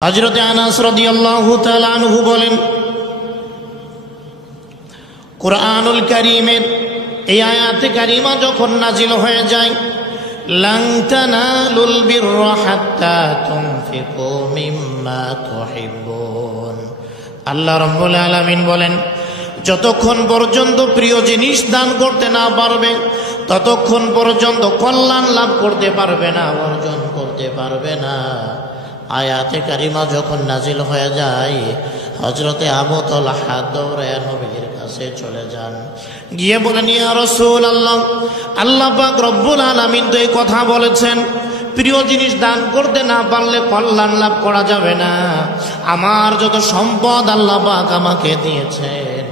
হযরত আনাস রাদিয়াল্লাহু তাআলা আনহু বলেন, কুরআনুল কারীমের এই আয়াতে কারিমা যখন নাজিল হয়ে যায়, লান তানালুল বিররা হাত্তা তুনফিকু মিম্মা তুহিব্বুন, আল্লাহ রাব্বুল আলামিন বলেন, যতক্ষণ পর্যন্ত প্রিয় জিনিস দান করতে না পারবে ততক্ষণ পর্যন্ত কল্যাণ লাভ করতে পারবে না, অর্জন করতে পারবে না। আয়াতে কারিমা যখন নাজিল হয়ে যায়, হযরতে আবু তালহা দৌড়ে নবীর কাছে চলে যান, গিয়ে বলেন, ইয়া রাসূলুল্লাহ, আল্লাহ পাক রব্বুল আলামিন তো এই কথা বলেছেন, প্রিয় জিনিস দান করতে না পারলে কল্যাণ লাভ করা যাবে না। আমার যত সম্পদ আল্লাহ পাক আমাকে দিয়েছেন,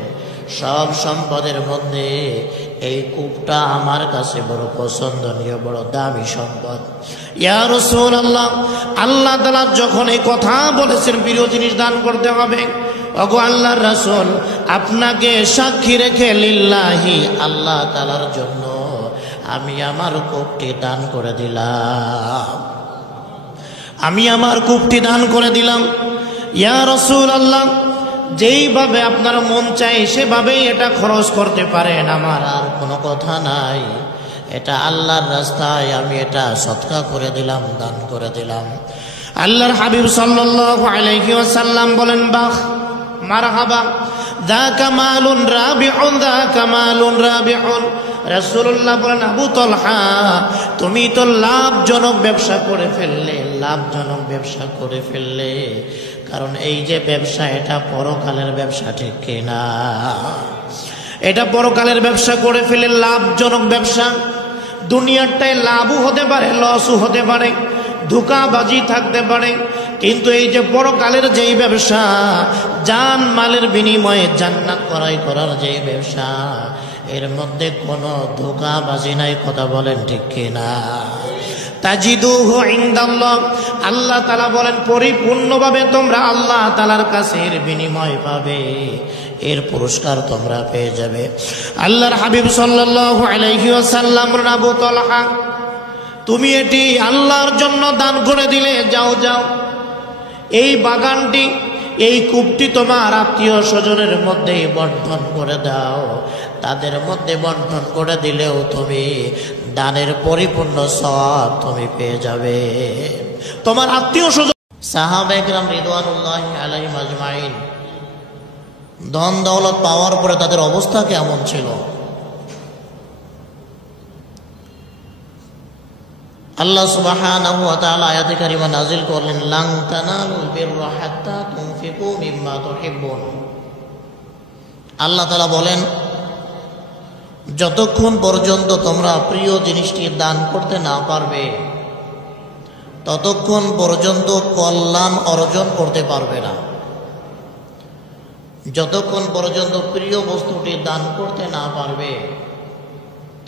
সব সম্পদের মধ্যে এই কূপটা আমার কাছে বড় পছন্দনীয়, বড় দামি সম্পদ। ইয়া রাসূলুল্লাহ, আল্লাহ তাআলা যখন এই কথা বলেছেন প্রিয় জিনিস দান করতে হবে, ওগো আল্লাহর রাসূল, আপনাকে সাক্ষী রেখে লিল্লাহি, আল্লাহ তাআলার জন্য আমি আমার কূপটি দান করে দিলাম, আমি আমার কূপটি দান করে দিলাম। ইয়া রাসূলুল্লাহ, যেইভাবে আপনার মন চাই সেভাবেই এটা খরচ করতে পারেন, আমার আর কোনো কথা নাই, এটা আল্লাহর রাস্তায় আমি এটা সদকা করে দিলাম, দান করে দিলাম। আল্লাহর হাবিব সাল্লাল্লাহু আলাইহি ওয়াসাল্লাম বলেন, বাহ, মারহাবা, যাকা মালুন রাবিউন, যাকা মালুন রাবিউন। রাসূলুল্লাহ বলেন, আবু তালহা, তুমি তো লাভজনক ব্যবসা করে ফেললে, লাভজনক ব্যবসা করে ফেললে, কারণ এই যে ব্যবসা এটা পরকালের ব্যবসা, ঠিক কিনা? এটা পরকালের ব্যবসা করে ফেলে লাভজনক ব্যবসা। দুনিয়ারটায় লাভও হতে পারে, লসও হতে পারে, ধোঁকাবাজি থাকতে পারে, কিন্তু এই যে পরকালের যেই ব্যবসা, জান মালের বিনিময়ে জান্নাত করার যেই ব্যবসা, এর মধ্যে কোনো ধোঁকাবাজি নাই, কথা বলেন ঠিক কিনা? তাজিদুহু ইনদাল্লাহ, আল্লাহ তাআলা বলেন, পরিপূর্ণভাবে তোমরা আল্লাহ তাআলার কাছে এর বিনিময় পাবে, এর পুরস্কার তোমরা পেয়ে যাবে। আল্লাহর হাবিব সাল্লাল্লাহু আলাইহি ওয়াসাল্লাম, আবু তালহা, তুমি এটি আল্লাহর জন্য দান করে দিলে, যাও যাও, এই বাগানটি, এই কূপটি তোমার আত্মীয় স্বজনের মধ্যে বন্টন করে দাও, তাদের মধ্যে বন্টন করে দিলেও তুমি দানের পরিপূর্ণ সওয়াব তুমি পেয়ে যাবে। তোমার আত্মীয় স্বজন, সাহাবায়ে কেরাম রিদওয়ানুল্লাহি আলাইহিম আজমাইন, ধন দৌলত পাওয়ার পরে তাদের অবস্থা কেমন ছিল? আল্লাহ সুবহানাহু ওয়া তাআলা আয়াতে কারিমা নাজিল করলেন, লান তানালুল বিররা হাত্তা তুনফিকু মিম্মা তুহিব্বুন। আল্লাহ তাআলা বলেন, যতক্ষণ পর্যন্ত তোমরা প্রিয় জিনিসটি দান করতে না পারবে ততক্ষণ পর্যন্ত কল্যাণ অর্জন করতে পারবে না। যতক্ষণ পর্যন্ত প্রিয় বস্তুটি দান করতে না পারবে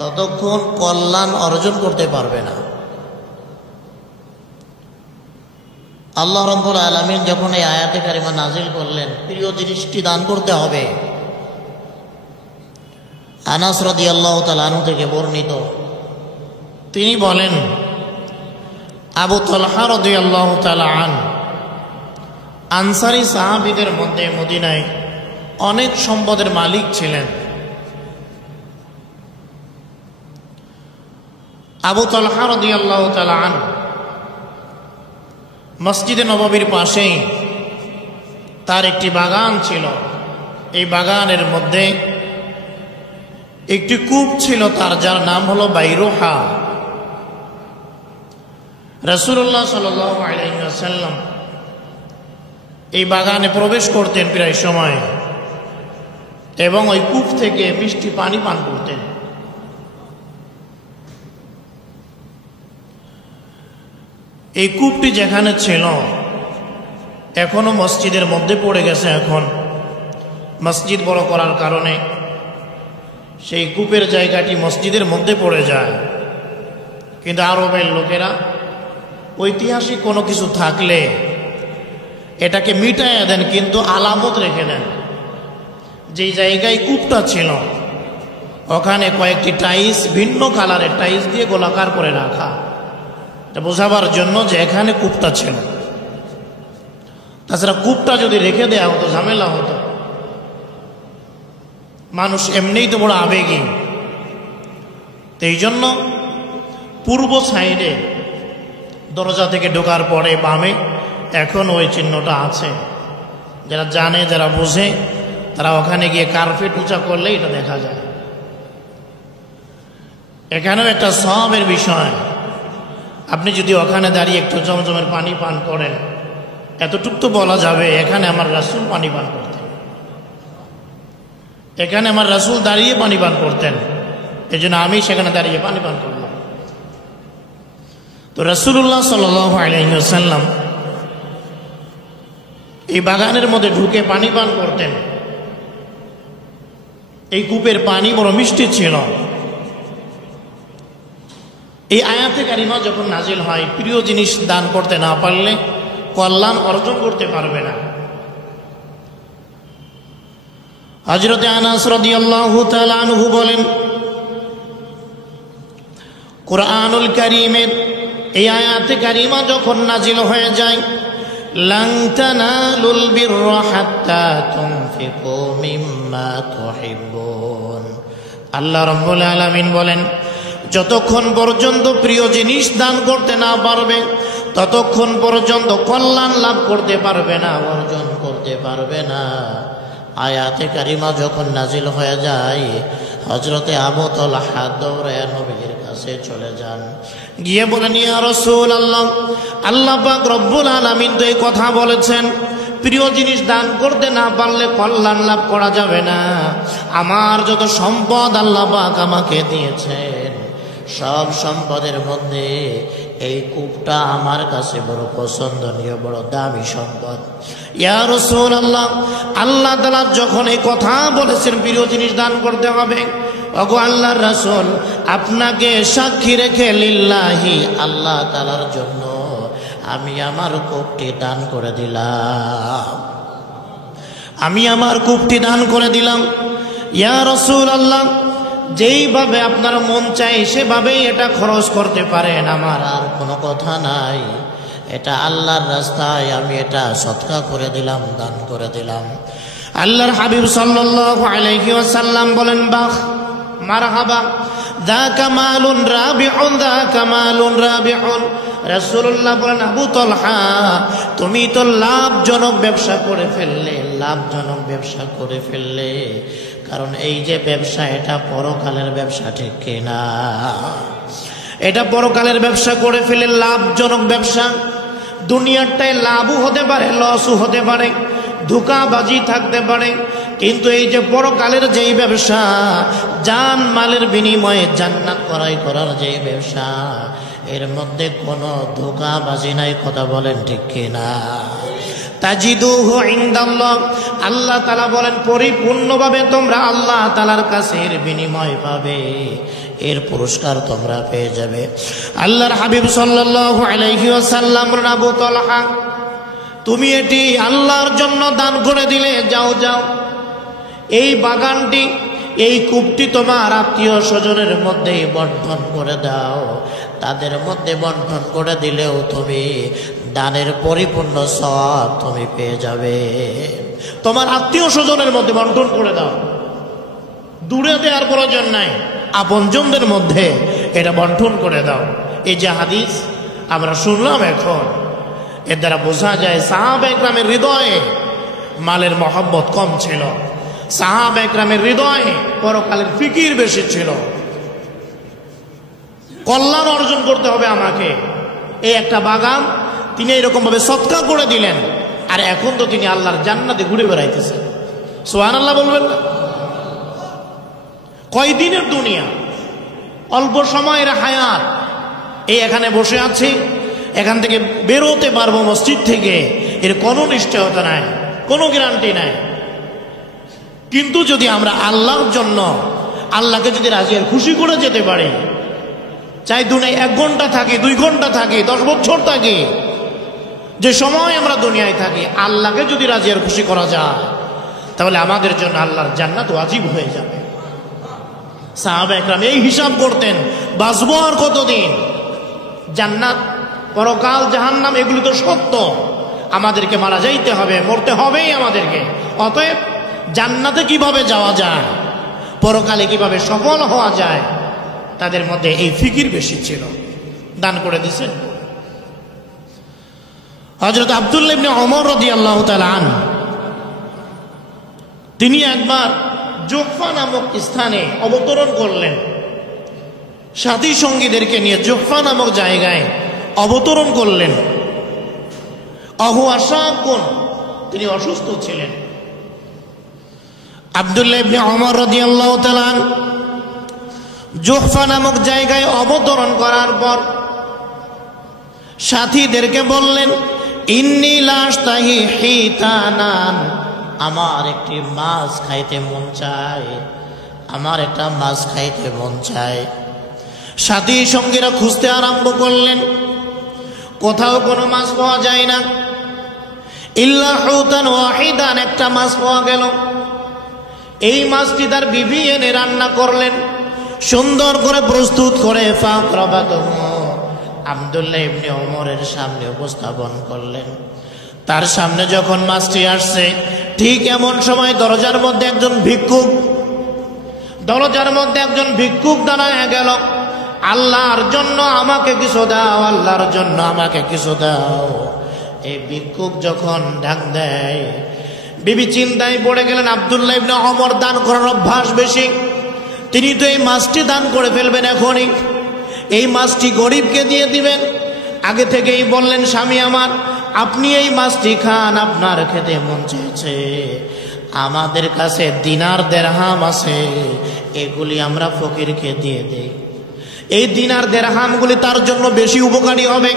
ততক্ষণ কল্যাণ অর্জন করতে পারবে না। আল্লাহ রাব্বুল আলামিন যখন এই আয়াতে কারিমা নাজিল করলেন, প্রিয় জিনিসটি দান করতে হবে, আনাস রাদিয়াল্লাহু তাআলা আনহু থেকে বর্ণিত, তিনি বলেন, আবু তালহা রাদিয়াল্লাহু তাআলা আনসারী সাহাবীদের মধ্যে মদিনায় অনেক সম্পদের মালিক ছিলেন। আবু তালহা রাদিয়াল্লাহু তাআলা মসজিদে নববীর পাশেই তার একটি বাগান ছিল। এই বাগানের মধ্যে একটি কূপ ছিল তার, যার নাম হলো বাইরুহা। রাসূলুল্লাহ সাল্লাল্লাহু আলাইহি ওয়াসাল্লাম এই বাগানে প্রবেশ করতেন প্রায় সময়, এবং ওই কূপ থেকে মিষ্টি পানি পান করতেন। এই কূপটি যেখানে ছিল এখনো মসজিদের মধ্যে পড়ে গেছে। এখন মসজিদ বড় করার কারণে সেই কূপের জায়গাটি মসজিদের মধ্যে পড়ে যায়, কিন্তু আরবের লোকেরা ঐতিহাসিক কোনো কিছু থাকলে এটাকে মিটাইয়া দেন, কিন্তু আলামত রেখে দেন। যেই জায়গায় কূপটা ছিল ওখানে কয়েকটি টাইলস, ভিন্ন কালারের টাইলস দিয়ে গোলাকার করে রাখা, এটা বোঝাবার জন্য যে এখানে কূপটা ছিল। তাছাড়া কূপটা যদি রেখে দেওয়া হতো ঝামেলা হতো। মানুষ এমনিই তো বড় আবেগী, তো এই জন্য পূর্ব সাইডে দরজা থেকে ঢোকার পরে বামে এখন ওই চিহ্নটা আছে। যারা জানে, যারা বোঝে, তারা ওখানে গিয়ে কার্পেট উঁচা করলে এটা দেখা যায়। এখানেও একটা সওয়াবের বিষয়, আপনি যদি ওখানে দাঁড়িয়ে একটু জমজমের পানি পান করেন, এতটুক তো বলা যাবে এখানে আমার রাসূল পানি পান করতেন, এখানে আমার রাসূল দাঁড়িয়ে পানি পান করতেন, এই জন্য আমি সেখানে দাঁড়িয়ে পানি পান করলাম। তো রাসূলুল্লাহ সাল্লাল্লাহু আলাইহি ওয়াসাল্লাম এই বাগানের মধ্যে ঢুকে পানি পান করতেন। এই কূপের পানি বড় মিষ্টি ছিল। এই আয়াতে কারিমা যখন নাজিল হয়, প্রিয় জিনিস দান করতে না পারলে কল্যাণ অর্জন করতে পারবে না। হযরত আনাস রাদিয়াল্লাহু তাআলা আনহু বলেন, কুরআনুল কারীমের এই আয়াতে কারিমা যখন নাজিল হয়ে যায়, লান তানালুল বিররা হাত্তা তুনফিকু মিম্মা তুহিব্বুন, আল্লাহ রাব্বুল আলামিন বলেন, যতক্ষণ পর্যন্ত প্রিয় জিনিস দান করতে না পারবে ততক্ষণ পর্যন্ত কল্যাণ লাভ করতে পারবে না, অর্জন করতে পারবে না। আয়াতে কারিমা যখন নাজিল হয়ে যায়, হযরতে আবু তালহা দৌড়ে নবীর কাছে চলে যান, গিয়ে বলেন, ইয়া রাসূলুল্লাহ, আল্লাহ পাক রব্বুল আলামিন তো এই কথা বলেছেন, প্রিয় জিনিস দান করতে না পারলে কল্যাণ লাভ করা যাবে না। আমার যত সম্পদ আল্লাহ পাক আমাকে দিয়েছেন, সব সম্পদের মধ্যে এই কূপটা আমার কাছে বড় পছন্দনীয়, বড় দামি সম্পদ। ইয়া রাসূলুল্লাহ, আল্লাহ তাআলা যখন এই কথা বলেছেন প্রিয় জিনিস দান করতে হবে, ওগো আল্লাহর রাসূল, আপনাকে সাক্ষী রেখে লিল্লাহি, আল্লাহ তাআলার জন্য আমি আমার কূপটি দান করে দিলাম, আমি আমার কূপটি দান করে দিলাম। ইয়া রাসূলুল্লাহ, যেইভাবে আপনার মন চায় সেভাবেই এটা খরচ করতে পারেন, আমার আর কোনো কথা নাই, এটা আল্লাহর রাস্তায় আমি এটা সদকা করে দিলাম, দান করে দিলাম। আল্লাহর হাবিব সাল্লাল্লাহু আলাইহি ওয়াসাল্লাম বলেন, বাহ, মারহাবা, যাকা মালুন রাবিউন, যাকা মালুন রাবিউন। রাসূলুল্লাহ বলেন, আবু তালহা, তুমি তো লাভজনক ব্যবসা করে ফেললে, লাভজনক ব্যবসা করে ফেললে, কারণ এই যে ব্যবসা এটা পরকালের ব্যবসা, ঠিক কিনা? এটা পরকালের ব্যবসা করে ফেলে লাভজনক ব্যবসা। দুনিয়ারটায় লাভও হতে পারে, লসও হতে পারে, ধোঁকাবাজি থাকতে পারে, কিন্তু এই যে পরকালের যেই ব্যবসা, জান মালের বিনিময়ে জান্নাত করার যেই ব্যবসা, এর মধ্যে কোনো ধোঁকাবাজি নাই, কথা বলেন ঠিক কিনা? তাজিদুহু ইনদাল্লাহ, আল্লাহ তাআলা বলেন পরিপূর্ণভাবে তোমরা আল্লাহ তাআলার কাছে এর বিনিময় পাবে, এর পুরস্কার তোমরা পেয়ে যাবে। আল্লাহর হাবিব সাল্লাল্লাহু আলাইহি ওয়াসাল্লাম বলেন, আবু তালহা, তুমি এটি আল্লাহর জন্য দান করে দিলে, যাও যাও, এই বাগানটি, এই কূপটি তোমার আত্মীয় স্বজনের মধ্যে বন্টন করে দাও, তাদের মধ্যে বন্টন করে দিলেও তুমি দানের পরিপূর্ণ সওয়াব তুমি পেয়ে যাবে। তোমার আত্মীয় স্বজনের মধ্যে বন্টন করে দাও, দূরে দেওয়ার প্রয়োজন নাই, আপনজনদের মধ্যে এটা বন্টন করে দাও। এই যে হাদিস আমরা শুনলাম এখন, এর দ্বারা বোঝা যায় সাহাবা ইকরামের হৃদয়ে মালের মহব্বত কম ছিল, সাহাবা ইকরামের হৃদয়ে পরকালের ফিকির বেশি ছিল। কল্যাণ অর্জন করতে হবে আমাকে, এই একটা বাগান তিনি এরকম ভাবে সদকা করে দিলেন, আর এখন তো তিনি আল্লাহর জান্নাতে ঘুরে বেড়াইতেছেন। সুবহানাল্লাহ বলবেন না? কয়দিনের দুনিয়া, অল্প সময়ের হায়াত, এই এখানে বসে আছি, এখান থেকে বেরোতে পারবো মসজিদ থেকে, এর কোনো নিশ্চয়তা নাই, কোনো গ্যারান্টি নাই। কিন্তু যদি আমরা আল্লাহর জন্য, আল্লাহকে যদি রাজি আর খুশি করে যেতে পারি, চাই দুনিয়ায় 1 ঘন্টা থাকি, 2 ঘন্টা থাকি, 10 বছর থাকি, যে সময় আমরা দুনিয়ায় থাকি, আল্লাহকে যদি রাজি আর খুশি করা যায়, তাহলে আমাদের জন্য আল্লাহর জান্নাত ওয়াজিব হয়ে যাবে। সাহাবা একরাম এই হিসাব করতেন, বাঁচবো আর কতদিন, জান্নাত, পরকাল, জাহান্নাম, এগুলি তো সত্য, আমাদেরকে মারা যাইতে হবে, মরতে হবেই আমাদেরকে। অতএব জান্নাতে কিভাবে যাওয়া যায়, পরকালে কিভাবে সফল হওয়া যায়, তাদের মধ্যে এই ফিকির বেশি ছিল। দান করে দিয়েছেন। হযরত আব্দুল্লাহ ইবনে ওমর রাদিয়াল্লাহু তাআলা আনহু তিনি একবার জুহফা নামক স্থানে অবতরণ করলেন। সাথী সঙ্গীদেরকে নিয়ে জুহফা নামক জায়গায় অবতরণ করলেন। তিনি অসুস্থ ছিলেন। আব্দুল্লাহ ইবনে ওমর রাদিয়াল্লাহু তাআলা জুহফা নামক জায়গায় অবতরণ করার পর সাথীদেরকে বললেন, ইন্নী লা আশতাহি হিতানান, আমার একটি মাছ খাইতে মন চায়, আমার একটা মাছ খাইতে মন চায়। সাথী সঙ্গীরা খুঁজতে আরম্ভ করলেন, কোথাও কোনো মাছ পাওয়া যায় না। ইল্লা হুতান ওয়াহিদান, একটা মাছ পাওয়া গেল। এই মাছটি তার বিবি এনে রান্না করলেন, সুন্দর করে প্রস্তুত করে ফাকরাবাতুহু আব্দুল্লাহ ইবনে ওমরের সামনে উপস্থাপন করলেন। তার সামনে যখন মাছটি আসছে, ঠিক এমন সময় দরজার মধ্যে একজন ভিক্ষুক দাঁড়ায় গেল। আল্লাহর জন্য আমাকে কিছু দাও, আল্লাহর জন্য আমাকে কিছু দাও। এই ভিক্ষুক যখন ডাক দেয়, বিবি চিন্তায় পড়ে গেলেন। আব্দুল্লাহ ইবনে ওমর দান করার অভ্যাস বেশি, তিনি তো এই মাছটি দান করে ফেলবেন এখনই, এই মাছটি গরিবকে দিয়ে দিবেন। আগে থেকেই বললেন, স্বামী আমার, আপনি এই মাছটি খান, আপনার খেতে মন চেয়েছে। আমাদের কাছে দিনার দেরহাম আছে, এগুলি আমরা ফকিরকে দিয়ে দেই। এই দিনার দেরহামগুলি তার জন্য বেশি উপকারী হবে।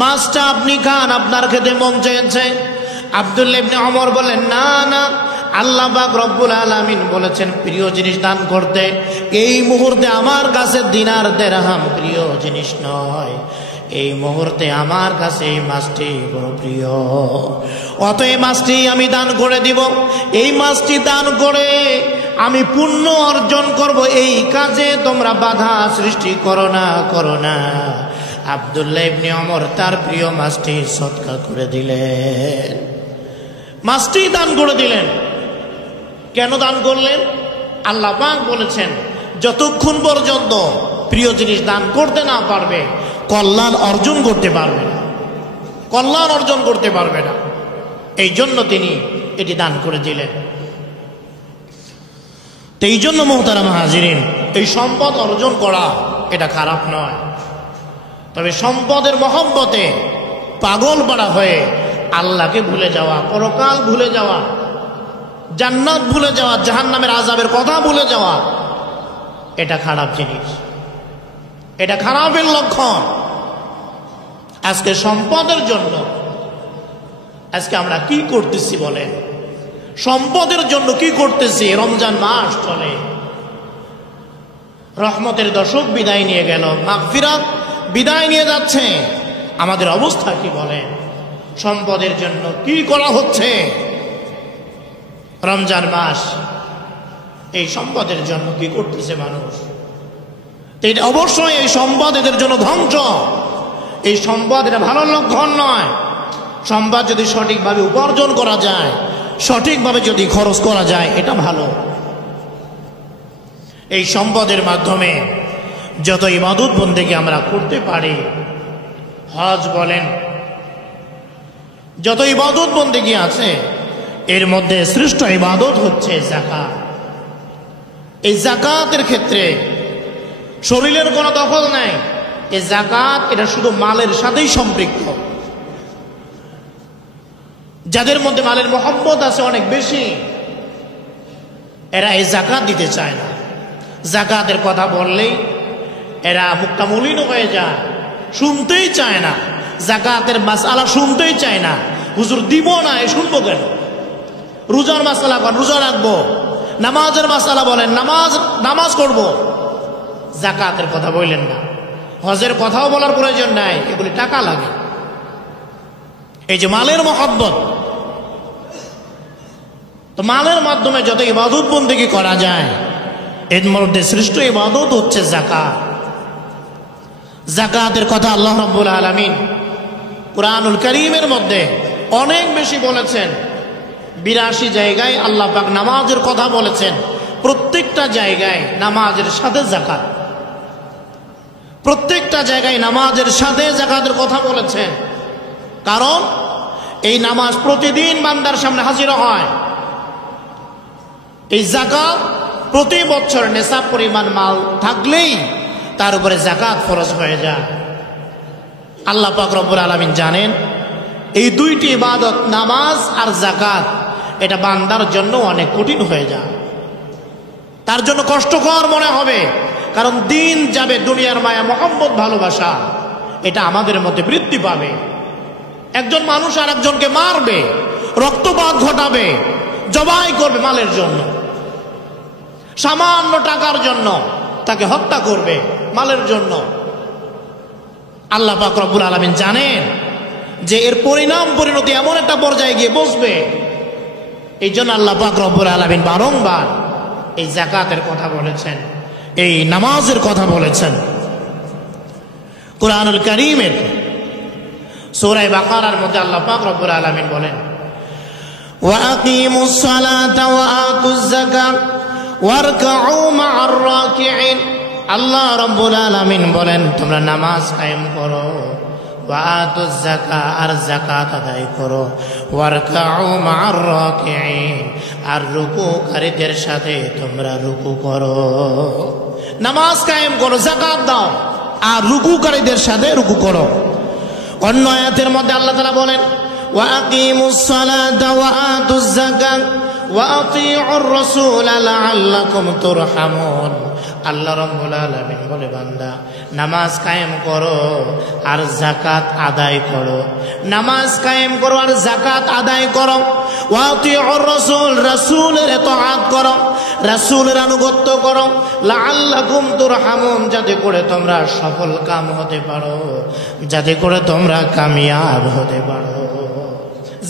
মাছটা আপনি খান, আপনার খেতে মন চেয়েছে। আব্দুল্লাহ ইবনে ওমর বলেন, না না, আল্লাহ পাক রব্বুল আলামিন বলেছেন প্রিয় জিনিস দান করতে। এই মুহূর্তে আমার কাছে দিনার দেরহাম প্রিয় জিনিস নয়, এই মুহূর্তে আমার কাছে এই মাছটি বড় প্রিয়। অতএব মাছটি আমি দান করে দিব। এই মাছটি দান করে আমি পুণ্য অর্জন করব, এই কাজে তোমরা বাধা সৃষ্টি করো না। আব্দুল্লাহ ইবনে ওমর তার প্রিয় মাছটি সদকা করে দিলেন, মাছটি দান করে দিলেন। কেন দান করলেন? আল্লাহ পাক বলেছেন, যতক্ষণ পর্যন্ত প্রিয় জিনিস দান করতে না পারবে, কল্যাণ অর্জন করতে পারবে না। এই জন্য তিনি এটি দান করে দিলেন। তো এই জন্য মুহতারাম হাজিরিন, এই সম্পদ অর্জন করা এটা খারাপ নয়, তবে সম্পদের মহব্বতে পাগল পাড়া হয়ে আল্লাহকে ভুলে যাওয়া, পরকাল ভুলে যাওয়া, জান্নাত ভুলে যাওয়া, জাহান্নামের আযাবের কথা ভুলে যাওয়া, এটা খারাপ জিনিস, এটা খারাপের লক্ষণ। আজকে সম্পদের জন্য আজকে আমরা কি করতেছি বলেন? সম্পদের জন্য কি করতেছি? রমজান মাস চলে, রহমতের দশক বিদায় নিয়ে গেল, মাগফিরাত বিদায় নিয়ে যাচ্ছে, আমাদের অবস্থা কি বলেন? সম্পদের জন্য কি করা হচ্ছে? রমজান মাস, এই সম্পদের জন্য কি করতেছে মানুষ? এটা অবশ্যই এই সম্পদ এদের জন্য ধ্বংস। এই সম্পদ এটা ভালো লক্ষণ নয়। সম্পদ যদি সঠিকভাবে উপার্জন করা যায়, সঠিকভাবে যদি খরচ করা যায়, এটা ভালো। এই সম্পদের মাধ্যমে যত ইবাদত বন্দেগী আমরা করতে পারি, হজ বলেন, যত ইবাদত বন্দেগী আছে, এর মধ্যে শ্রেষ্ঠ ইবাদত হচ্ছে যাকাত। এই যাকাতের ক্ষেত্রে শরীরের কোনো দখল নাই। এই যাকাত এটা শুধু মালের সাথেই সম্পৃক্ত। যাদের মধ্যে মালের মহব্বত আছে অনেক বেশি, এরা এই যাকাত দিতে চায় না। যাকাতের কথা বললেই এরা মুখটা মলিন হয়ে যায়, শুনতেই চায় না। যাকাতের মাসআলা শুনতেই চায় না। হুজুর দিব না, এ শুনবো কেন? রোজার মাসআলা করেন, রোজা রাখবো। নামাজের মাসআলা বলেন, নামাজ করব। যাকাতের কথা বললেন না। হজের কথাও বলার প্রয়োজন নাই, এগুলি টাকা লাগে। এই যে মালের মহব্বত, তো মালের মাধ্যমে যত ইবাদত বন্দেগী করা যায়, এর মধ্যে শ্রেষ্ঠ ইবাদত হচ্ছে যাকাত। যাকাতের কথা আল্লাহ রাব্বুল আলামিন কুরআনুল কারীমের মধ্যে অনেক বেশি বলেছেন। 82 জায়গায় আল্লাহ পাক নামাজের কথা বলেছেন। প্রত্যেকটা জায়গায় নামাজের সাথে যাকাত, প্রত্যেকটা জায়গায় নামাজের সাথে যাকাতের কথা বলেছেন। কারণ এই নামাজ প্রতিদিন বান্দার সামনে হাজির হয়। এই যাকাত প্রতি বছর নেশাব পরিমাণ মাল থাকলেই তার উপরে যাকাত ফরজ হয়ে যায়। আল্লাহ পাক রব্বুল আলামিন জানেন এই দুইটি ইবাদত, নামাজ আর যাকাত, এটা বান্দার জন্য অনেক কঠিন হয়ে যায়, তার জন্য কষ্টকর মনে হবে। কারণ দিন যাবে, দুনিয়ার মায়া মোহাম্মদ ভালোবাসা এটা আমাদের মধ্যে বৃদ্ধি পাবে। একজন মানুষ আর একজনকে মারবে, রক্তপাত ঘটাবে, জবাই করবে মালের জন্য, সামান্য টাকার জন্য তাকে হত্যা করবে মালের জন্য। আল্লাহ পাক রব্বুল আলামিন জানেন যে এর পরিণতি এমন একটা পর্যায়ে গিয়ে বসবে। এই জন্য আল্লাহ পাক রব্বুল আলামিন বারংবার এই যাকাতের কথা বলেছেন, এই নামাজের কথা বলেছেন। কুরআনুল কারীমের সূরা বাকারার মধ্যে আল্লাহ পাক রব্বুল আলামিন বলেন, ওয়া আকিমুস সালাতা ওয়া আতুজ যাকাত ওয়ারকাউ মা'আর রাকিঈন। আল্লাহ রব্বুল আলামিন বলেন তোমরা নামাজ কায়েম করো, ওয়া আতুজ যাকাত আর যাকাত আদায় করো, ওয়ারকাউ মা'আর রাকিঈন আর রুকুকারীদের সাথে তোমরা রুকু করো। নামাজ কায়েম করো, যাকাত দাও আর রুকুকারীদের সাথে রুকু করো। অন্য আয়াতের মধ্যে আল্লাহ তাআলা বলেন, ওয়া আকিমুস সালাতা ওয়া আতুজ যাকাত ওয়া আতিউর রাসূলা লাআল্লাকুম তুরহামুন। আল্লাহ রাব্বুল আলামিন বলে বান্দা নামাজ কায়েম করো আর যাকাত আদায় করো, নামাজ কায়েম করো আর যাকাত আদায় করো। ওয়া আতিউর রাসূল, রাসূলের ইতাআত করো, রাসূলের আনুগত্য করো। লাআল্লাকুম তুরহামুন, যাতে করে তোমরা সফল কাম হতে পারো, যাতে করে তোমরা কামিয়াব হতে পারো।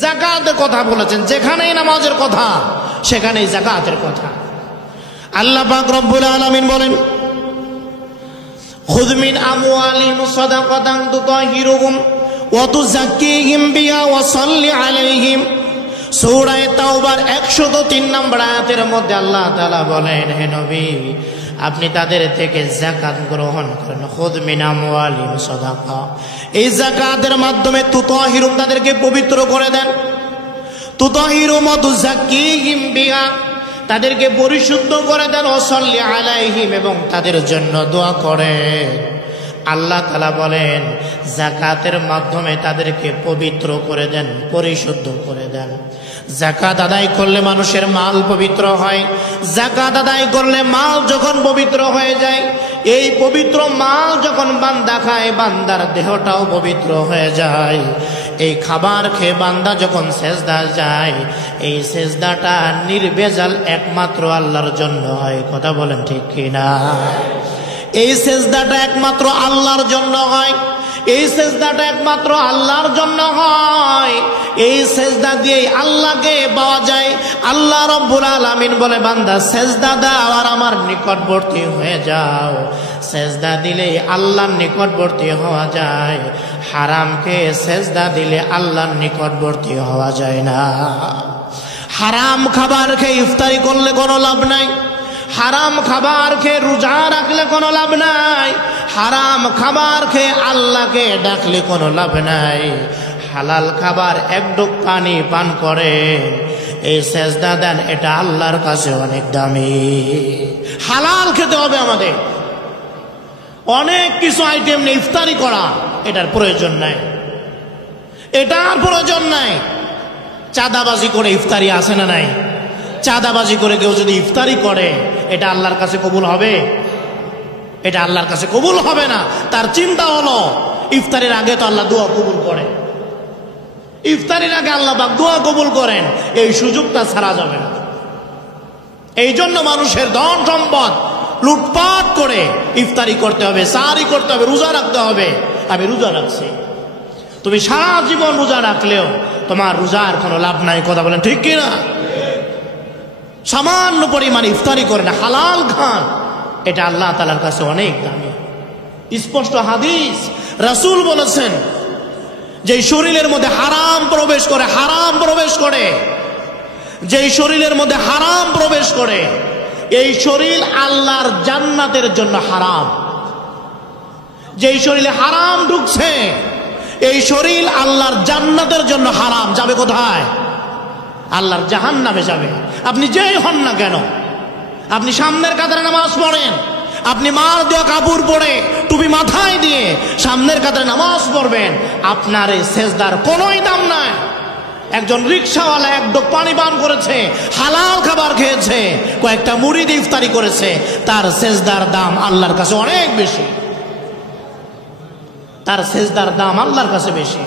যাকাতের কথা বলেছেন, যেখানেই নামাজের কথা সেখানেই যাকাতের কথা। আল্লাহ পাক রব্বুল আলামিন বলেন, খুয মিন আমওয়ালিহিম সাদাকাতান তুতাহিরুহুম ওয়া তুযাক্কিহিম বিহা ওয়া সাল্লি আলাইহিম। সূরা তাওবার 103 নম্বর আয়াতের মধ্যে আল্লাহ তাআলা বলেন, হে নবী আপনি তাদের থেকে যাকাত গ্রহণ করেন। খুয মিন আমওয়ালিহিম সাদাকা, এই যাকাতের মাধ্যমে তুতাহিরুম, তাদেরকে পবিত্র করে দেন। তুতাহিরুম ওয়া তুযাক্কিহিম বিহা, তাদেরকে পরিশুদ্ধ করে দেন। ওয়া সাল্লি আলাইহিম, এবং তাদের জন্য দোয়া করেন। আল্লাহ তাআলা বলেন যাকাতের মাধ্যমে তাদেরকে পবিত্র করে দেন, পরিশুদ্ধ করে দেন। যাকাত আদায় করলে মানুষের মাল পবিত্র হয়। যাকাত আদায় করলে মাল যখন পবিত্র হয়ে যায়, এই পবিত্র মাল যখন বান্দা খায়, বান্দার দেহটাও পবিত্র হয়ে যায়। এই খাবার খেয়ে বান্দা যখন সেজদা যায়, এই সেজদাটা নির্ভেজাল একমাত্র আল্লাহর জন্য হয়। কথা বলেন ঠিক কিনা? এই সেজদাটা একমাত্র আল্লাহর জন্য হয়। এই সেজদাটা একমাত্র আল্লাহর জন্য হয়। এই সেজদা দিয়ে আল্লাহকে পাওয়া যায়। আল্লাহ রাব্বুল আলামিন বলে, বান্দা সেজদা দাও আর আমার নিকটবর্তী হয়ে যাও। সেজদা দিলে আল্লাহর নিকটবর্তী হওয়া যায়। হারামকে সেজদা দিলে আল্লাহর নিকটবর্তী হওয়া যায় না। হারাম খাবার খেয়ে ইফতারি করলে কোনো লাভ নাই। হারাম খাবার খেয়ে রোজা রাখলে কোনো লাভ নাই। হারাম খাবার খেয়ে আল্লাহকে ডাকলে কোনো লাভ নাই। হালাল খাবার এক ডুব পানি পান করে এই সেজদা দেন, এটা আল্লাহর কাছে অনেক দামি। হালাল খেতে হবে আমাদের। অনেক কিছু আইটেম নিয়ে ইফতারি করা, এটার প্রয়োজন নাই, এটার প্রয়োজন নাই। চাঁদাবাজি করে ইফতারি আসে না নাই? চাঁদাবাজি করে কেউ যদি ইফতারি করে, এটা আল্লাহর কাছে কবুল হবে? এটা আল্লাহর কাছে কবুল হবে না। তার চিন্তা হলো ইফতারির আগে তো আল্লাহ দোয়া কবুল করে, ইফতারির আগে আল্লাহ পাক দোয়া কবুল করেন, এই সুযোগটা ছাড়া যাবে না। এই জন্য মানুষের ধন সম্পদ লুটপাট করে ইফতারি করতে হবে, সাহারি করতে হবে, রোজা রাখতে হবে। আমি রোজা রাখছি, তুমি সারা জীবন রোজা রাখলেও তোমার রোজার কোনো লাভ নাই। কথা বলেন ঠিক কিনা? সামান্য পরিমাণ ইফতারি করেন, হালাল খান, এটা আল্লাহ তাআলার কাছে অনেক দামি। স্পষ্ট হাদিস, রাসূল বলেছেন যেই শরীরের মধ্যে হারাম প্রবেশ করে, হারাম প্রবেশ করে, যেই শরীরের মধ্যে হারাম প্রবেশ করে, এই শরীর আল্লাহর জান্নাতের জন্য হারাম। যেই শরীরে হারাম ঢুকছে, এই শরীর আল্লাহর জান্নাতের জন্য হারাম। যাবে কোথায়? আল্লাহর জাহান্নামে যাবে। আপনি যেই হন না কেন, আপনি সামনের কাতারে নামাজ পড়েন, আপনি মার দেওয়া কাপড় পরে টুপি মাথায় দিয়ে সামনের কাতারে নামাজ পড়বেন, আপনার এই সেজদার কোনোই দাম নাই। একজন রিকশাওয়ালা এক ডোক পানি পান করেছে, হালাল খাবার খেয়েছে, কয়েকটা মুড়ি দিয়ে ইফতারি করেছে, তার সেজদার দাম আল্লাহর কাছে অনেক বেশি। তার সেজদার দাম আল্লাহর কাছে বেশি।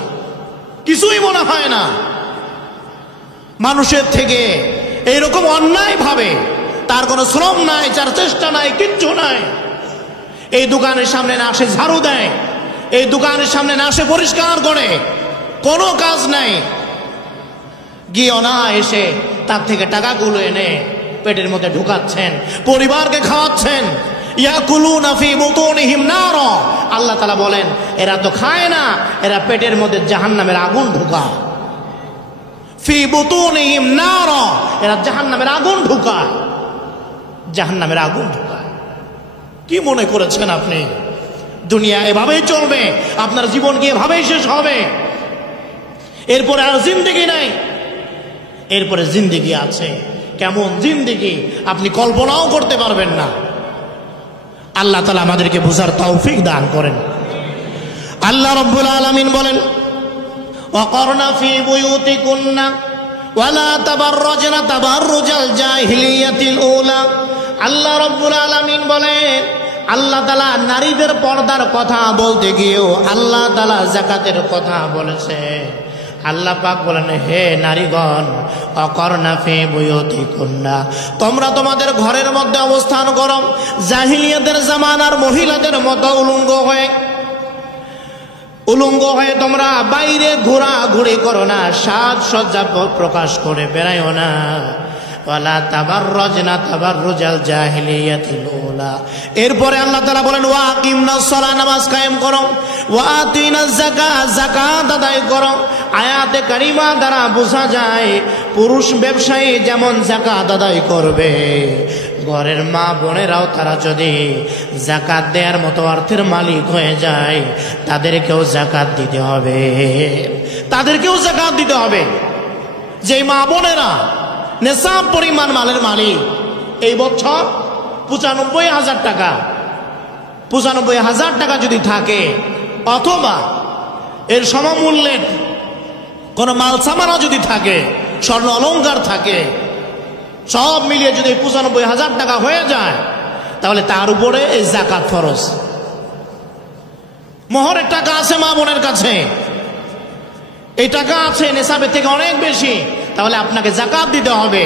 কিছুই মনে হয় না মানুষের থেকে এইরকম অন্যায় ভাবে। তার কোনো শ্রম নাই, তার চেষ্টা নাই, কিচ্ছু নাই। এই দোকানের সামনে না আসে ঝাড়ু দেয়, এই দোকানের সামনে না আসে পরিষ্কার করে, কোনো কাজ নাই। গিয়ে না এসে তার থেকে টাকাগুলো এনে পেটের মধ্যে ঢুকাচ্ছেন, পরিবারকে খাওয়াচ্ছেন। ইয়াকুলুনা ফি বুতুনিহিম নার, আল্লাহ তাআলা বলেন এরা তো খায় না, এরা পেটের মধ্যে জাহান্নামের আগুন ঢুকায়। ফি বুতুনিহিম নার, এরা জাহান্নামের আগুন ঢুকায়, জাহান্নামের আগুন ঢুকায়। কি মনে করেছেন আপনি দুনিয়া এভাবেই চলবে? আপনার জীবন কি এভাবেই শেষ হবে? এরপরে আর জিন্দেগি নাই, এরপরে জিন্দেগি আছে। কেমন জিন্দেগি আপনি কল্পনাও করতে পারবেন না। আল্লাহ তাআলা আমাদেরকে বুঝার তৌফিক দান করেন। আল্লাহ রাব্বুল আলামিন বলেন, ওয়াকরনা ফি বুয়ুতিকুন্না ওয়ালা তাবাররাজনা তাবাররুজাল জাহিলিয়াতিল উলা। আল্লাহ রাব্বুল আলামিন বলেন, আল্লাহ তাআলা নারীদের পর্দার কথা বলতে গিয়েও আল্লাহ তাআলা যাকাতের কথা বলেছে। আল্লাহ পাক বলেন, হে নারীগণ, অকরনা ফি বুয়ুতিকুন্না, তোমরা তোমাদের ঘরের মধ্যে অবস্থান করো, জাহিলিয়াতের জামানার মহিলাদের মতো উলঙ্গ হয়ে তোমরা বাইরে ঘোরাঘুরি করো না, সাজসজ্জা প্রকাশ করে বেড়াইও না। ওয়ালা তাবাররাজনা তাবাররুজাল জাহিলিয়াতিল উলা। এরপরে আল্লাহ তাআলা বলেন, ওয়া আকিমনাস সালাহ, নামাজ কায়েম করো, ওয়া আতিনাজ যাকাত, যাকাত আদায় করো। আয়াতে কারিমা দ্বারা বোঝা যায় পুরুষ ব্যবসায়ী যেমন যাকাত আদায় করবে, ঘরের মা বোনেরাও তারা যদি যাকাত দেওয়ার মতো অর্থের মালিক হয়ে যায়, তাদেরকেও যাকাত দিতে হবে, তাদেরকেও যাকাত দিতে হবে। যে মা বোনেরা নেশাব পরিমাণ মালের মালিক, এই বছর ৯৫,০০০ টাকা, ৯৫,০০০ টাকা যদি থাকে, অথবা এর সমমূল্যের কোন মাল সামানা যদি থাকে, স্বর্ণ অলংকার থাকে, সব মিলিয়ে যদি ৯৫,০০০ টাকা হয়ে যায়, তাহলে তার উপরে এই যাকাত ফরজ। মোহরের টাকা আছে মা বোনের কাছে, এই টাকা আছে নেশাবের থেকে অনেক বেশি, তাহলে আপনাকে যাকাত দিতে হবে।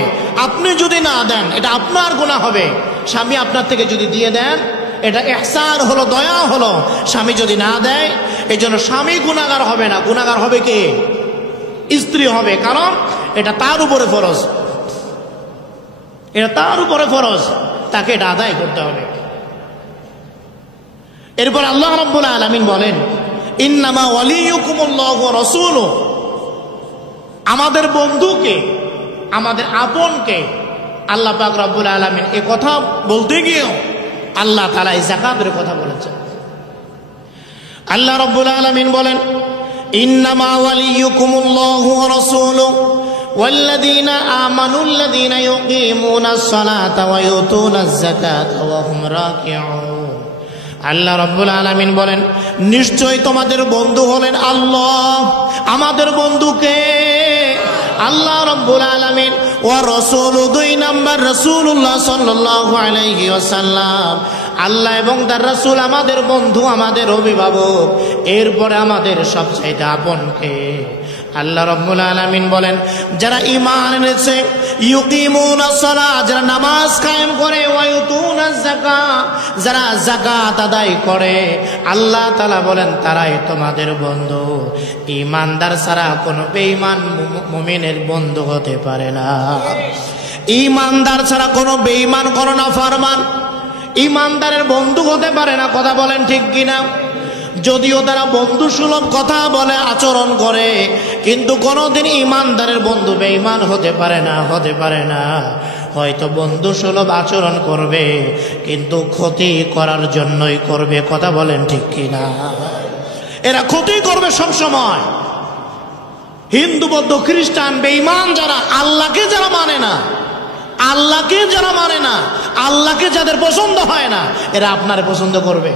আপনি যদি না দেন, এটা আপনার গুনাহ হবে। স্বামী আপনার থেকে যদি দিয়ে দেন, এটা ইহসান হলো, দয়া হলো। স্বামী যদি না দেয়, এই জন্য স্বামী গুনাহগার হবে না, গুনাহগার হবে কে? স্ত্রী হবে, কারণ এটা তার উপরে ফরজ, এটা তার উপরে ফরজ, তাকে এটা আদায় করতে হবে। এরপর আল্লাহ রাব্বুল আলামিন বলেন, ইন্নামা ওয়ালিয়ুকুমুল্লাহু ওয়া রাসূলুহু, আমাদের বন্ধুকে, আমাদের আপনকে আল্লাহ পাক রব্বুল আলামিন এই কথা বলতে গিয়েও আল্লাহ তাআলা এই যাকাতের কথা বলেছেন। আল্লাহ রব্বুল আলামিন বলেন, ইন্নামা ওয়ালিয়ুকুমুল্লাহু ওয়া রাসূলুহু ওয়াল্লাযীনা আমানুল্লাযীনা ইউকিমুনাস সালাতা ওয়া ইউতুনাজ যাকাতা ওয়া হুম রাকিউন। আল্লাহ রাব্বুল আলামিন বলেন, নিশ্চয় তোমাদের বন্ধু হলেন আল্লাহ। আমাদের বন্ধুকে আল্লাহ রাব্বুল আলামিন ওয়া রাসূলু, ২ নাম্বার রাসূলুল্লাহ সাল্লাল্লাহু আলাইহি ওয়াসাল্লাম। আল্লাহ এবং তার রাসূল আমাদের বন্ধু, আমাদের অভিভাবক। এরপরে আমাদের সবচাইতে আপনকে আল্লাহ রাব্বুল আলামিন বলেন, যারা ঈমান এনেছে, ইউকিমুনাস সালাহ, যারা নামাজ কায়েম করে, ওয়া ইউতুনাজ যাকাত, যারা যাকাত আদায় করে, আল্লাহ তাআলা বলেন তারাই তোমাদের বন্ধু। ঈমানদার ছাড়া কোনো বেঈমান মুমিনের বন্ধু হতে পারে না। ঈমানদার ছাড়া কোনো বেঈমান, কোনো নাফরমান ঈমানদারের বন্ধু হতে পারে না। কথা বলেন ঠিক কিনা? যদিও তারা বন্ধু সুলভ কথা বলে, আচরণ করে, কিন্তু কোনোদিন ইমানদারের বন্ধু বেঈমান হতে পারে না, হতে পারে না। হয়তো বন্ধু সুলভ আচরণ করবে, কিন্তু ক্ষতি করার জন্যই করবে। কথা বলেন ঠিক কিনা? এরা ক্ষতি করবে সব সময়। হিন্দু, বৌদ্ধ, খ্রিস্টান, বেঈমান যারা, আল্লাহকে যারা মানে না, আল্লাহকে যারা মানে না, আল্লাহকে যাদের পছন্দ হয় না, এরা আপনারে পছন্দ করবে,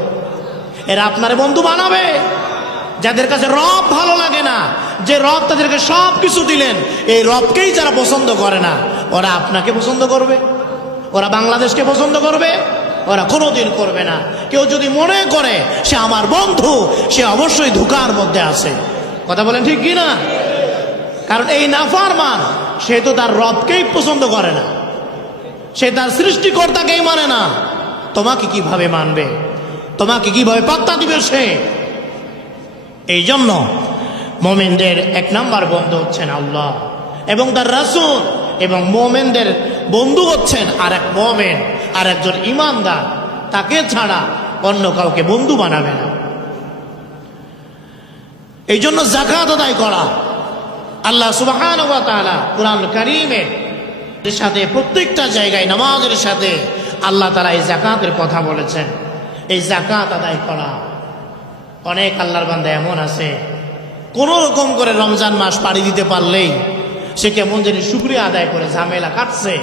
এরা আপনারে বন্ধু বানাবে। যাদের কাছে রব ভালো লাগে না, যে রব তাদেরকে সব কিছু দিলেন, এই রবকেই যারা পছন্দ করে না, ওরা আপনাকে পছন্দ করবে? ওরা বাংলাদেশকে পছন্দ করবে? ওরা কোনোদিন করবে না। কেউ যদি মনে করে সে আমার বন্ধু, সে অবশ্যই ধোঁকার মধ্যে আছে। কথা বলেন ঠিক কি না? কারণ এই নাফরমান, সে তো তার রবকেই পছন্দ করে না, সে তার সৃষ্টিকর্তাকেই মানে না। তোমাকে কিভাবে মানবে? তোমাকে কিভাবে পাত্তা দিবে সে? এই জন্য মুমিনদের এক নাম্বার বন্ধু হচ্ছেন আল্লাহ এবং তার রাসূল, এবং মুমিনদের বন্ধু হচ্ছেন আর এক মুমিন, আর একজন ইমানদার। তাকে ছাড়া অন্য কাউকে বন্ধু বানাবে না। এই জন্য যাকাত আদায় করা, আল্লাহ সুবহানাহু ওয়া তাআলা কুরআন কারীমের সাথে প্রত্যেকটা জায়গায় নামাজের সাথে আল্লাহ তাআলা এই যাকাতের কথা বলেছেন। এই যাকাত আদায় করা, অনেক আল্লাহর বান্দা এমন আছে, কোন রকম করে রমজান মাস পাড়ি দিতে পারলেই সে কেমন জানি শুকরিয়া আদায় করে ঝামেলা কাটছে।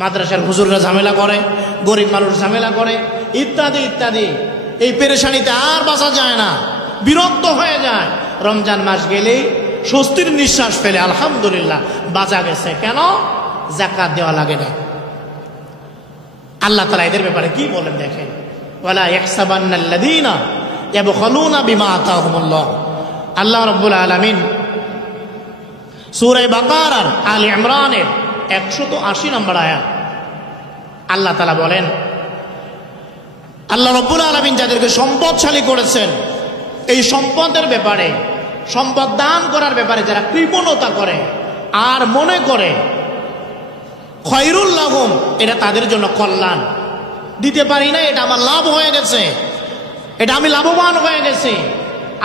মাদ্রাসার হুজুররা ঝামেলা করে, গরিব মানুষ ঝামেলা করে, ইত্যাদি ইত্যাদি। এই পেরেশানিতে আর বাঁচা যায় না, বিরক্ত হয়ে যায়। রমজান মাস গেলেই স্বস্তির নিঃশ্বাস ফেলে, আলহামদুলিল্লাহ বাঁচা গেছে। কেন? যাকাত দেওয়া লাগে না। আল্লাহ তাআলা এদের ব্যাপারে কি বলেন দেখেন, ওয়ালা ইয়াহসাবান্নাল্লাযীনা ইয়াবখালুনা বিমা আতাহুমুল্লাহ। আল্লাহ রাব্বুল আলামিন সূরা বাকারার আলে ইমরানের 180 নম্বর আয়াত আল্লাহ তাআলা বলেন, আল্লাহ রাব্বুল আলামিন যাদেরকে সম্পদশালী করেছেন, এই সম্পদের ব্যাপারে, সম্পদ দান করার ব্যাপারে যারা কৃপণতা করে আর মনে করে খয়রুল লাহুম, এটা তাদের জন্য কল্যাণ, দিতে পারি না, এটা আমার লাভ হয়ে গেছে, এটা আমি লাভবান হয়ে গেছি,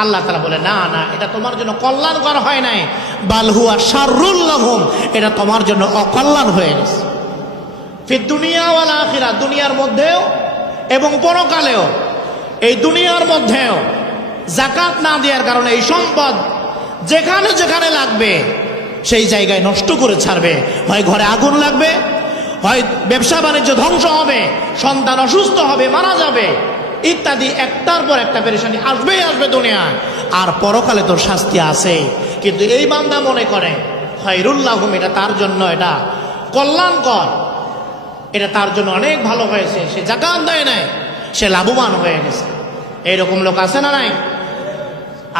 আল্লাহ তাআলা বলে না না, এটা তোমার জন্য কল্যাণ করা হয় নাই, বাল হুয়া শাররুল লাহুম, এটা তোমার জন্য অকল্যাণ হয়ে গেছে। ফিদ দুনিয়া ওয়াল আখিরা, দুনিয়ার মধ্যেও এবং পরকালেও। এই দুনিয়ার মধ্যেও যাকাত না দেওয়ার কারণে এই সম্পদ যেখানে যেখানে লাগবে সেই জায়গায় নষ্ট করে ছাড়বে। হয় ঘরে আগুন লাগবে, হয় ব্যবসা বাণিজ্য ধ্বংস হবে, সন্তান অসুস্থ হবে, মারা যাবে, ইত্যাদি একটার পর একটা পেরেশানি আসবেই আসবে দুনিয়ায়। আর পরকালে তোর শাস্তি আছে। কিন্তু এই বান্দা মনে করে খয়রুল লাহুম, এটা তার জন্য এটা কল্যাণকর, এটা তার জন্য অনেক ভালো হয়েছে, সে যাকাত দেয় নাই, সে লাভবান হয়ে গেছে। এইরকম লোক আছে না নাই?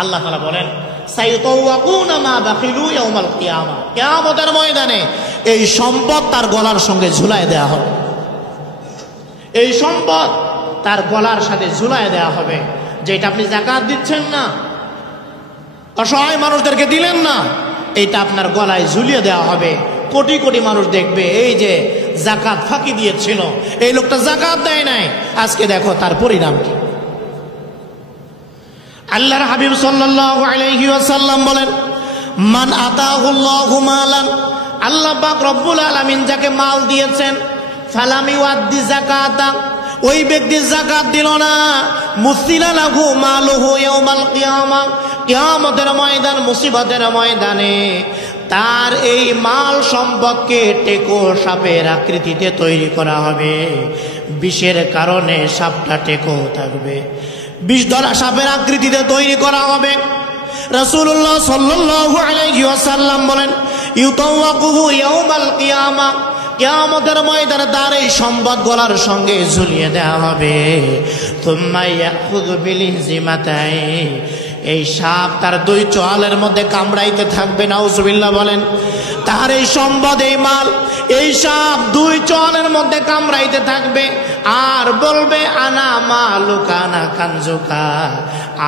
আল্লাহ তাআলা বলেন, সাইয়ুতাওয়াকুনা মা বাখিলু ইয়াউমাল কিয়ামা, কিয়ামতের ময়দানে এই সম্পদ তার গলার সঙ্গে ঝুলায় দেয়া হবে। এই সম্পদ তার গলার সাথে ঝুলায় দেয়া হবে। যেটা আপনি যাকাত দিচ্ছেন না, অসহায় মানুষদেরকে দিলেন না, এইটা আপনার গলায় ঝুলিয়ে দেওয়া হবে। কোটি কোটি মানুষ দেখবে, এই যে যাকাত ফাঁকি দিয়েছিল, এই লোকটা যাকাত দেয় নাই, আজকে দেখো তার পরিণাম কি। আল্লাহর হাবিব সাল্লাল্লাহু আলাইহি ওয়াসাল্লাম বলেন, মান আতাহুল্লাহু মালান, আল্লাহ পাক রব্বুল আলামিন যাকে মাল দিয়েছেন, ফালাম ইউআদ্দি যাকাতা, ওই ব্যক্তি যাকাত দিল না, মুসিলা লাহু মালুহু ইয়াউমাল কিয়ামা, কিয়ামতের ময়দান, মুসিবতের ময়দানে তার এই মাল সম্পদকে টেকো সাপের আকৃতিতে তৈরি করা হবে। বিষের কারণে সাপটা টেকো থাকবে, বিষ ধরা সাপের আকৃতিতে তৈরি করা হবে। রাসূলুল্লাহ সাল্লাল্লাহু আলাইহি ওয়াসাল্লাম বলেন, ইউতাওয়াকুহু ইয়াউমাল কিয়ামা, কিয়ামতের ময়দানে তার এই সম্পদ গলার সঙ্গে ঝুলিয়ে দেওয়া হবে। তুম্মা ইয়াখুযু বিলিহজিমাতাই, এই সাপ তার দুই চোয়ালের মধ্যে কামড়াইতে থাকবে। নাউজুবিল্লাহ বলেন। তার এই সম্পদ, এই মাল, এই সাপ দুই চোয়ালের মধ্যে কামড়াইতে থাকবে আর বলবে, আনা মালুকা আনা কানজুকা,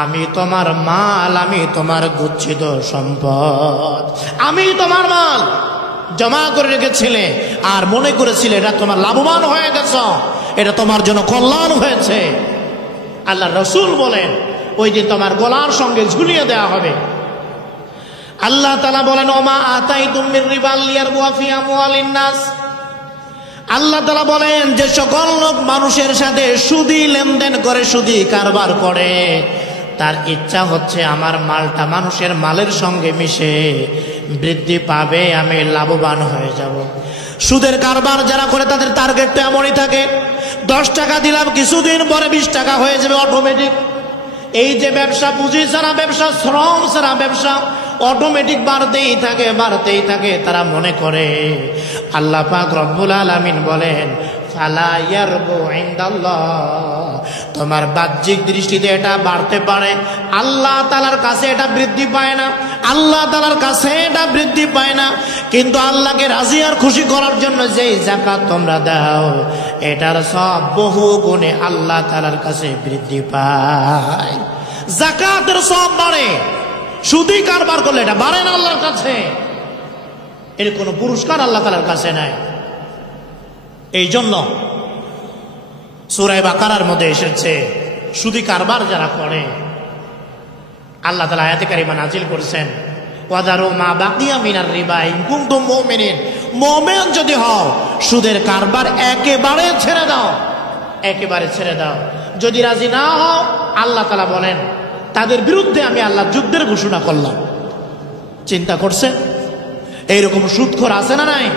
আমি তোমার মাল, আমি তোমার গচ্ছিত সম্পদ, আমি তোমার মাল জমা করে রেখেছিলে আর মনে করেছিলে এটা তোমার লাভবান হয়ে গেছ, এটা তোমার জন্য কল্যাণ হয়েছে। আল্লাহ রাসূল বলেন, ওই দিন তোমার গলার সঙ্গে ঝুলিয়ে দেওয়া হবে। আল্লাহ তাআলা বলেন ওমা আতাইতুম মির রিবা লিয়ারবুয়া ফি আমওয়ালিন নাস, আল্লাহ তাআলা বলেন যে সকল লোক মানুষের সাথে সুদি লেনদেন করে, সুদি কারবার করে, তার ইচ্ছা হচ্ছে আমার মালটা মানুষের মালের সঙ্গে মিশে বৃদ্ধি পাবে, আমি লাভবান হয়ে যাব। সুদের কারবার যারা করে তাদের টার্গেটটা এমনই থাকে, 10 টাকা দিলাম কিছুদিন পরে 20 টাকা হয়ে যাবে অটোমেটিক। এই যে ব্যবসা, পুঁজি ছাড়া ব্যবসা, শ্রম ছাড়া ব্যবসা, অটোমেটিক বাড়তেই থাকে বাড়তেই থাকে। তারা মনে করে, আল্লাহ পাক রব্বুল আলামিন বলেন ফালা ইয়ারবু ইনদাল্লাহ, তোমার বাহ্যিক দৃষ্টিতে এটা বাড়তে পারে, আল্লাহ তাআলার কাছে এটা বৃদ্ধি পায় না, আল্লাহ তাআলার কাছে এটা বৃদ্ধি পায় না। কিন্তু আল্লাহকে রাজি আর খুশি করার জন্য যেই যাকাত তোমরা দাও, এটার সব বহু গুণে আল্লাহ তাআলার কাছে বৃদ্ধি পায়। যাকাতের সব বাড়ে, সুদি কারবার করলে এটা বাড়ে না আল্লাহর কাছে, এর কোনো পুরস্কার আল্লাহ তাআলার কাছে নাই। এই জন্য সূরা বাকারার মধ্যে এসেছে সুদি কারবার যারা করে, আল্লাহ তাআলা আয়াতে কারিমা নাজিল করেছেন ওয়াদারু মা বাকিয়া মিনার রিবা ইন কুনতুম মুমিনিন, মুমিন যদি হও সুদের কারবার একেবারে ছেড়ে দাও, একেবারে ছেড়ে দাও। যদি রাজি না হও, আল্লাহ তাআলা বলেন তাদের বিরুদ্ধে আমি আল্লাহ যুদ্ধের ঘোষণা করলাম। চিন্তা করছেন এইরকম সুদখোর আছে না নাই?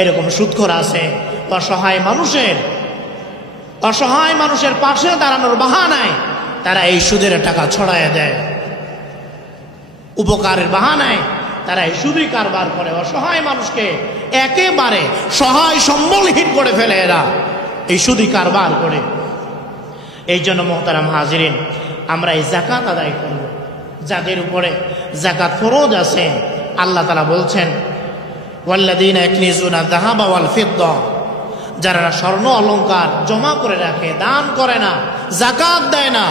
এরকম সুদখোর আছে। অসহায় মানুষের পাশে দাঁড়ানোর বাহানায় তারা এই সুদের টাকা ছড়ায় দেয়, উপকারের বাহানায় তারা এই সুদি কারবার করে, অসহায় মানুষকে একেবারে সহায় সম্বলহীন করে ফেলে এরা এই সুদি কারবার করে। এই জন্য মুহতারাম হাজিরিন, আমরা এই যাকাত আদায় করব। যাদের উপরে যাকাত ফরজ আছে, আল্লাহ তাআলা বলছেন ওয়াল্লাযীনা ইয়াকনিজুনা যাহাবা ওয়াল ফিদ্দা, যারা স্বর্ণ অলংকার জমা করে রাখে, দান করে না, যাকাত দেয় না,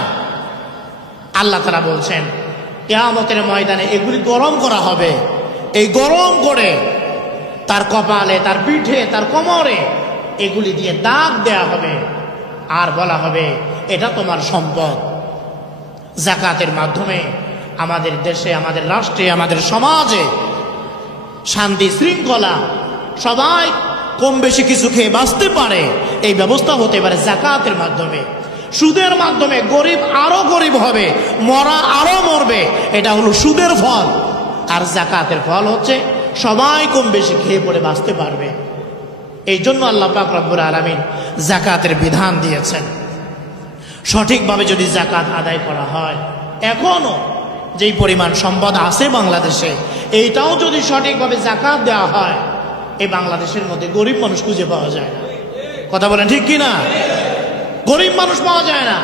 আল্লাহ তাআলা বলছেন কিয়ামতের ময়দানে এগুলি গরম করা হবে। এই গরম করে তার কপালে, তার পিঠে, তার কোমরে এগুলি দিয়ে দাগ দেয়া হবে, আর বলা হবে এটা তোমার সম্পদ। যাকাতের মাধ্যমে আমাদের দেশে, আমাদের রাষ্ট্রে, আমাদের সমাজে শান্তি শৃঙ্খলা, সবাই কম বেশি কিছু খেয়ে বাঁচতে পারে, এই ব্যবস্থা হতে পারে যাকাতের মাধ্যমে। সুদের মাধ্যমে গরিব আরো গরিব হবে, মরা আরো মরবে, এটা হলো সুদের ফল। আর যাকাতের ফল হচ্ছে সবাই কম বেশি খেয়ে পড়ে বাঁচতে পারবে। এই জন্য আল্লাহ পাক রব্বুল আলামিন যাকাতের বিধান দিয়েছেন। সঠিকভাবে যদি যাকাত আদায় করা হয়, এখনো যেই পরিমাণ সম্পদ আছে বাংলাদেশে, এইটাও যদি সঠিকভাবে যাকাত দেওয়া হয়, এই বাংলাদেশের মধ্যে গরিব মানুষ খুঁজে পাওয়া যায় না। কথা বলেন ঠিক কিনা? গরিব মানুষ পাওয়া যায় না।